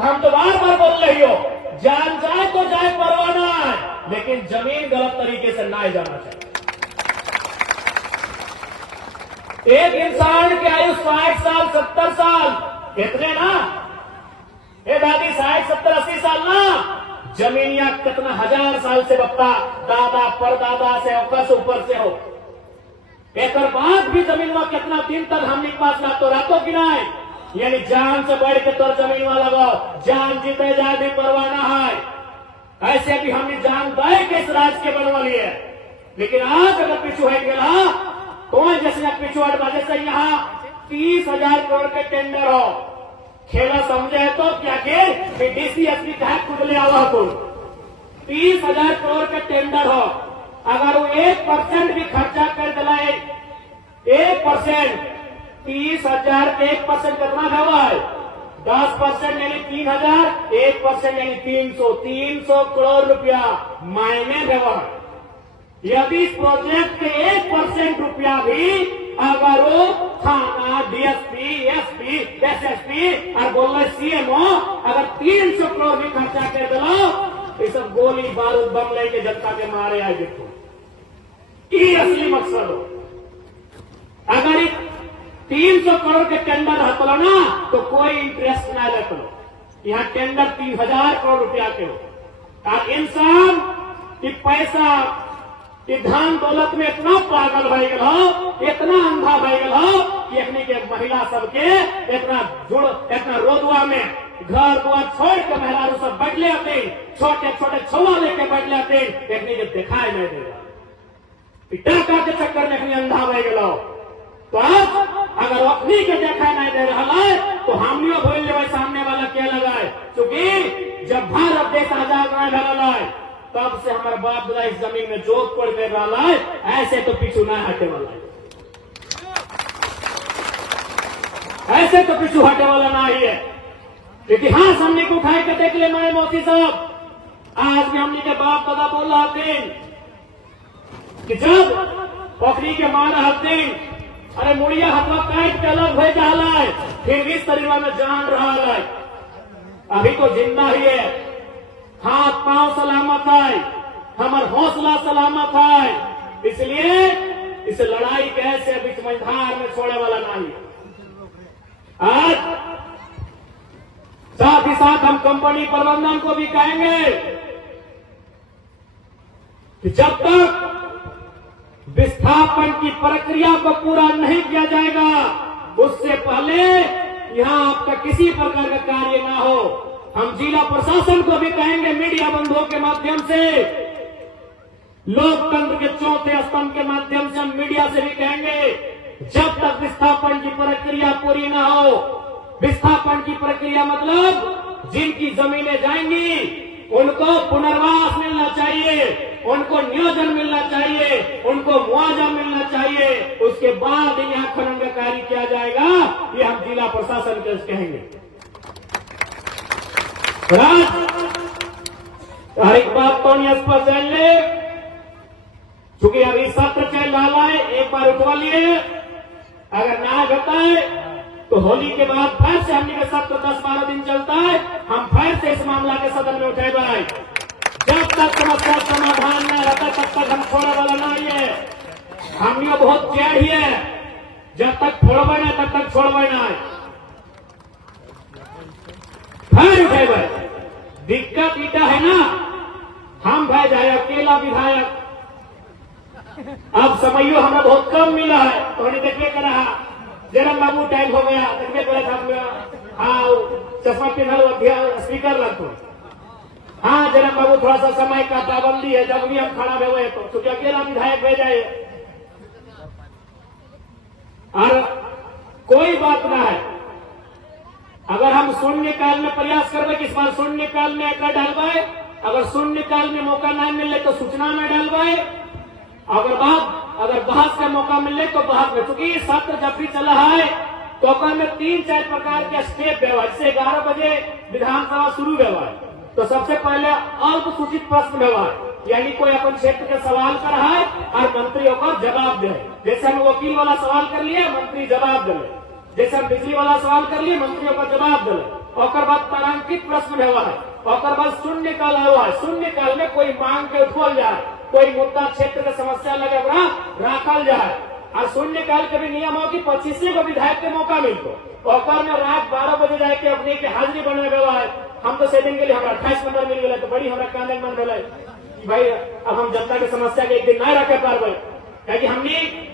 तो हम तो बार बार बोल रही हो, जान जाए तो जाए परवाना है, लेकिन जमीन गलत तरीके से ना जाना चाहिए। एक इंसान की आयु 60 साल 70 साल इतने ना, ए दादी 60 70 80 साल ना, जमीनिया कितना हजार साल से बप्पा दादा परदादा से ऊपर से हो, एक बाद भी जमीन में कितना दिन तक हमने पास रातों की नहीं, यानी जान से बढ़ के तोर जमीन वाला लगाओ, जान जीते जाए भी परवाना है। ऐसे भी हमने जान दे के इस राज के बनवा लिए, लेकिन आज अगर पिछू है गया तो जैसे पिछू हट बाजे से यहाँ 30,000 करोड़ के टेंडर हो, खेला समझे तो क्या खेल डीसीएसपी का खुद ले आवा तो 30,000 करोड़ के टेंडर हो, अगर वो 1% भी खर्चा कर दिलाए, 1% 30,000 के 1% कितना हुआ है, 10% यानी 3,000, 1% यानी 300 करोड़ रुपया मायने हुआ। यदि इस प्रोजेक्ट के 1% रुपया भी अगर वो थाना डीएसपी एसपी एसएसपी और बोल रहे सीएमओ अगर 300 करोड़ भी खर्चा कर दिलो, ये सब गोली बारूद बम लेके जनता के मारे आए। देखो ये असली मकसद हो। अगर 300 करोड़ के टेंडर हतलो ना तो कोई इंटरेस्ट ना लेते लो, यहाँ टेंडर 3,000 करोड़ रुपया के हो। और इंसान की पैसा कि धन दौलत में इतना पागल भय गल हो, इतना अंधा भय गल हो कि अपनी के महिला सबके इतना रोदुआ में घर दुआर छोड़ के महिला सब बैठ ले आते, छोटे छोटे छुआ लेके बैठ ले आते, अपनी के दिखाई नहीं देगा, टाका के चक्कर में अपनी अंधा भय गल हो। तो अब अगर अपनी के दिखाई नहीं दे रहा है तो हमने भूल ले सामने वाला क्या लगाए, क्योंकि जब भारत देश आजाद नहीं भला है तब से हमारे बाप दादा इस जमीन में जोत पड़ कर रहा है, ऐसे तो पीछू ना हटे वाला है, ऐसे तो पीछू हटे वाला ना ही है। इतिहास हमने को उठाए के देख ले मेरे मोदी साहब, आज भी हमने के बाप दादा बोल रहा थे कि जब पोखरी के मारा हफ्ते अरे मुड़िया हथवा काट के अलग हो जा रहा है, फिर इस तरीका में जान रहा है, अभी तो जिंदा ही है, हाथ पांव सलामत है, हमार हौसला सलामत है, इसलिए इस लड़ाई कैसे बीच मझधार में छोड़े वाला नहीं। आज साथ ही साथ हम कंपनी प्रबंधन को भी कहेंगे कि जब तक विस्थापन की प्रक्रिया को पूरा नहीं किया जाएगा उससे पहले यहां आपका किसी प्रकार का कार्य ना हो। हम जिला प्रशासन को भी कहेंगे, मीडिया बंधुओं के माध्यम से, लोकतंत्र के चौथे स्तंभ के माध्यम से हम मीडिया से भी कहेंगे, जब तक विस्थापन की प्रक्रिया पूरी ना हो, विस्थापन की प्रक्रिया मतलब जिनकी जमीनें जाएंगी उनको पुनर्वास मिलना चाहिए, उनको नियोजन मिलना चाहिए, उनको मुआवजा मिलना चाहिए, उसके बाद यहाँ खनन का कार्य किया जाएगा, ये हम जिला प्रशासन को कहेंगे। हर एक बात तो नहीं स्पष्ट जान ले, चूंकि अभी सत्र चल रहा है, एक बार उठवा लिए, अगर ना घटा है तो होली के बाद फिर से हमने सत्र 10-12 दिन चलता है, हम फिर से इस मामला के सदन में उठेगा। जब तक समस्या समाधान न रहता तब तक हम छोड़ने वाला नहीं है, हमने बहुत चैड़ ही है, जब तक छोड़बे ना तब तक छोड़बे ना, फिर उठेगा। दिक्कत इतना है ना, हम भाई जाए अकेला विधायक, अब समय हमें बहुत कम मिला है, तो हमने देखिए कर रहा जरा बाबू टाइम हो गया, देखिए बोले हाँ चश्मा पहना स्पीकर लगो, हाँ जरा बाबू थोड़ा सा समय का पाबंदी है, जब भी हम खड़ा हुए तो क्योंकि अकेला विधायक भेजा है, और कोई बात ना है, अगर हम शून्य काल में प्रयास करवे कि इस बार शून्य काल में एक डालवाए, अगर शून्य काल में मौका नहीं मिले तो सूचना में डालवाए, अगर बहस का मौका मिले तो बहस में, क्योंकि सत्र जब भी चला है तो में 3-4 प्रकार के स्टेप व्यवहार, जैसे 11 बजे विधानसभा शुरू व्यवहार, तो सबसे पहले अल्प सूचित प्रश्न व्यवहार, यानी कोई अपन क्षेत्र के सवाल कर रहा है और मंत्रियों को जवाब दे, जैसे हम वकील वाला सवाल कर लिए मंत्री जवाब दे, जैसे हम बिजली वाला सवाल कर लिए मंत्रियों का जवाब दे, और बाद तारांकित प्रश्न हुआ है, और बाद शून्य काल हुआ है। शून्य काल में कोई मांग के उठल जाए, कोई मुद्दा क्षेत्र के समस्या लगे राखल जाए। और शून्य काल के भी नियम हो कि 25 को विधायक के मौका मिलतो, और में रात 12 बजे जाके अपनी के हाजिरी बनने गवा है। हम तो से दिन के लिए हमारा 28 नंबर मिल गया, तो बड़ी हमारा कांदे मन रहा भाई अब हम जनता के समस्या के एक दिन नहीं रखे पाए, क्योंकि हमने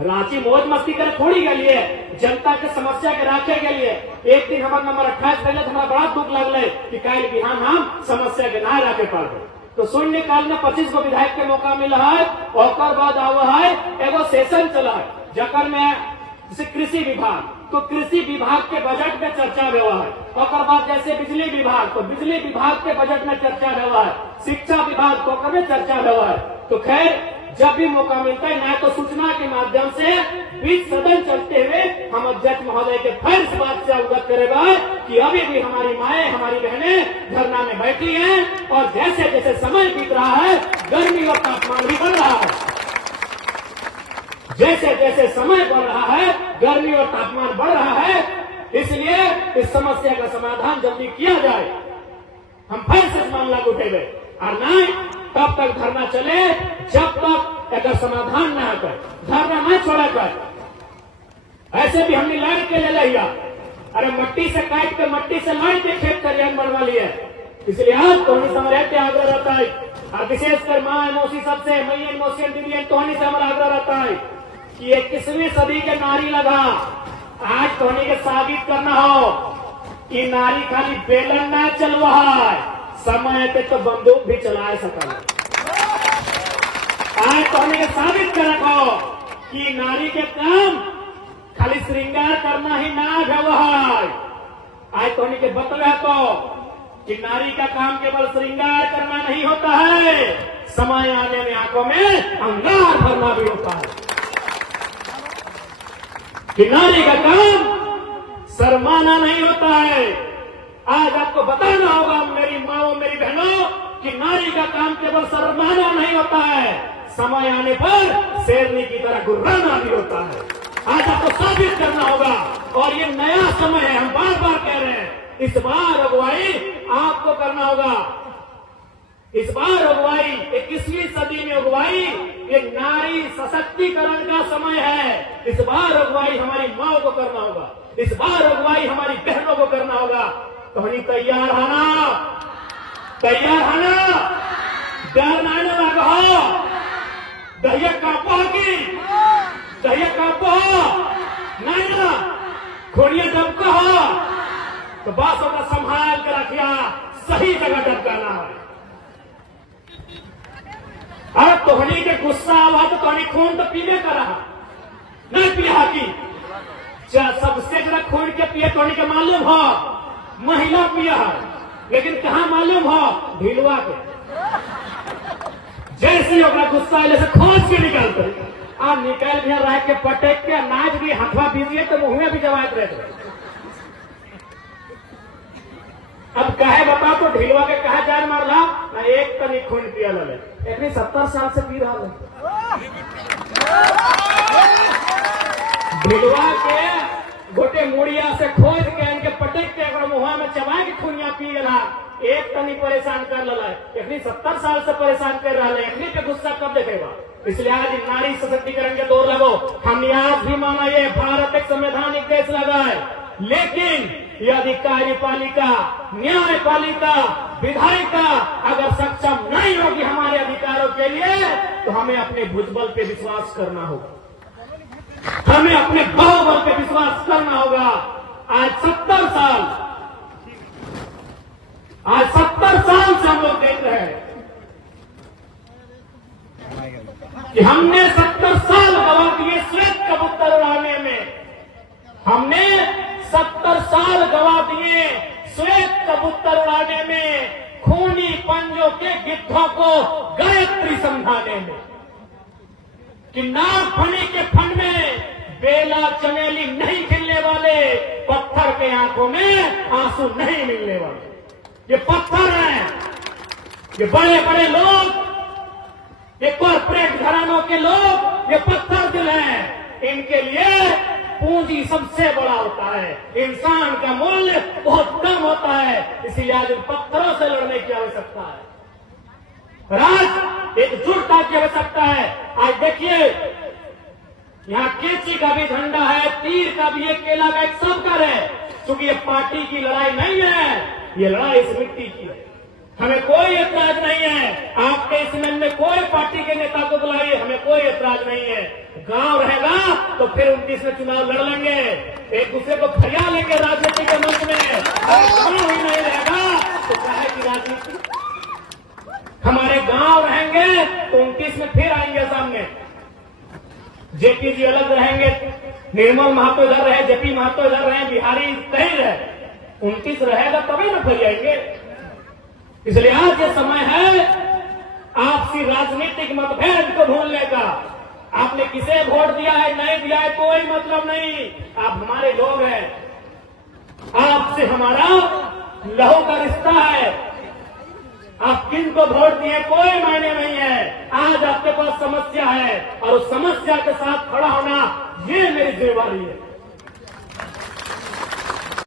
रांची मौज मस्ती करे थोड़ी के लिए, जनता के समस्या के राखे के लिए एक दिन हमारा नंबर 28 पहले हमारा बड़ा दुख लगल कि कल बिहान हम समस्या के ना रखे पाए। तो शून्य काल में 25 को विधायक के मौका मिला है, और बाद आवा है एगो सेशन चला है जकर में जैसे कृषि विभाग, तो कृषि विभाग के बजट में चर्चा हुआ है, और बाद जैसे बिजली विभाग, तो बिजली विभाग के बजट में चर्चा हुआ है, शिक्षा विभाग को में चर्चा हुआ है। तो खैर जब भी मौका मिलता है ना तो सूचना के माध्यम से बीच सदन चलते हुए हम अध्यक्ष महोदय के फिर इस बात से अवगत करेगा कि अभी भी हमारी माएं, हमारी बहनें धरना में बैठी हैं, और जैसे जैसे समय बीत रहा है गर्मी और तापमान भी बढ़ रहा है। जैसे जैसे समय बढ़ रहा है गर्मी और तापमान बढ़ रहा है, इसलिए इस समस्या का समाधान जल्दी किया जाए। हम फिर से इस मामला को उठेंगे, और नहीं तब तक धरना चले जब तक अगर समाधान न कर, धरना न छोड़ा कर। ऐसे भी हमने लड़ के ले लिया, अरे मट्टी से काट के मट्टी से लड़ के खेत खलिहान बनवा लिया। इसलिए आज तो समझ के आग्रह रहता है, और विशेषकर माँ मौसी सबसे मैया मौसी दीदी तो से हमारा आग्रह रहता है कि 21वीं सदी के नारी लगा आज धोनी के साबित करना हो कि नारी खाली बेलन ना चलवा है, समय पे तो बंदूक भी चला सकल। आज धोनी के साबित कर रखो कि नारी के काम खाली श्रृंगार करना ही ना व्यवहार। आज धोनी के बतला तो कि नारी का काम केवल श्रृंगार करना नहीं होता है, समय आने में आंखों में अंगार भरना भी होता है। कि नारी का काम शर्माना नहीं होता है। आज आपको बताना होगा मेरी माओ मेरी बहनों कि नारी का काम केवल शर्माना नहीं होता है, समय आने पर शेरनी की तरह गुर्राना भी होता है। आज आपको साबित करना होगा, और ये नया समय है, हम बार बार कह रहे हैं, इस बार अगुवाई आपको करना होगा। इस बार अगुवाई 21वीं सदी में अगुवाई ये नारी सशक्तिकरण का समय है। इस बार अगुवाई हमारी माओ को करना होगा, इस बार अगुवाई हमारी बहनों को करना होगा। तो हम तैयार आना, तैयार आना, डर ना लगा, दहिया कापो की दहिया कापो नहीं ना खोड़िया डबका हो तो बस होगा संभाल के रखिया, सही जगह डबकाना है। अरे तोहनी के गुस्सा हुआ तो तोहनी खून तो पीने का रहा, नहीं पिया की सबसे ज्यादा खून के पिए तोहनी के मालूम हो महिला पिया है, लेकिन कहा मालूम हो ढीलवा के। जैसे होगा गुस्सा जैसे खोज के निकालते और निकाल भी रह के पटेक के नाच भी हथवा बीजिए तो मुंह में भी जवाब रहते। अब कहे बता तो ढीलवा के कहा जान मार ला ना, एक तनी खून पिया ले, एक 70 साल से पी रहा है। ढीलवा के गोटे मुड़िया से खोज के इनके पटेक के मुहा में चबा के खूनिया पी गला, एक तनी परेशान कर लला, एक 70 साल से परेशान कर रहा है, एक पे गुस्सा कब देखेगा। इसलिए आज नारी सशक्तिकरण के दौर लगो। हम आज भी माना ये भारत एक संवैधानिक देश लगा है, लेकिन यह अधिकारी पालिका, न्यायपालिका, विधायिका अगर सक्षम नहीं होगी हमारे अधिकारों के लिए तो हमें अपने भुजबल पे विश्वास करना होगा, हमें अपने बाहुबल पे विश्वास करना होगा। आज 70 साल से हम लोग देख रहे हैं कि हमने 70 साल गवा दिए श्वेत कबूतर उड़ाने में, हमने 70 साल गवा दिए श्वेत कबूतर उड़ाने में, खूनी पंजों के गिद्धों को गायत्री समझाने में, कि नागफनी के फन में बेला चमेली नहीं खिलने वाले, पत्थर के आंखों में आंसू नहीं मिलने वाले। ये पत्थर हैं, ये बड़े बड़े लोग, ये कॉर्पोरेट घरानों के लोग, ये पत्थर दिल हैं। इनके लिए पूंजी सबसे बड़ा होता है, इंसान का मूल्य बहुत कम होता है, इसीलिए आज इन पत्थरों से लड़ने की आवश्यकता है। आज एकजुटता की आवश्यकता है। आज देखिए यहाँ केची का भी झंडा है, तीर का भी, एक केला का, एक सबका है, क्योंकि ये पार्टी की लड़ाई नहीं है, ये लड़ाई इस मिट्टी की है। हमें कोई ऐतराज नहीं है, आपके इस मन में कोई पार्टी के नेता को बुलाइए, हमें कोई ऐतराज नहीं है। गांव रहेगा तो फिर 29 में चुनाव लड़ लेंगे, एक दूसरे को फरिया लेंगे राजनीति के मंच में। गांव ही नहीं रहेगा तो चाहे की राजनीति। हमारे गांव रहेंगे तो 29 में फिर आएंगे सामने। जेपी जी अलग रहेंगे, निर्मल महतो इधर रहे, जेपी महतो इधर रहे, बिहारी कहीं रहे, 29 रहेगा तभी ना फरियाएंगे। इसलिए आज ये समय है आपसी राजनीतिक मतभेद को भूलने का। आपने किसे वोट दिया है, नहीं दिया है, कोई मतलब नहीं, आप हमारे लोग हैं, आपसे हमारा लहू का रिश्ता है। आप किन को वोट दिए कोई मायने नहीं है। आज आपके पास समस्या है और उस समस्या के साथ खड़ा होना ये मेरी जिम्मेदारी है।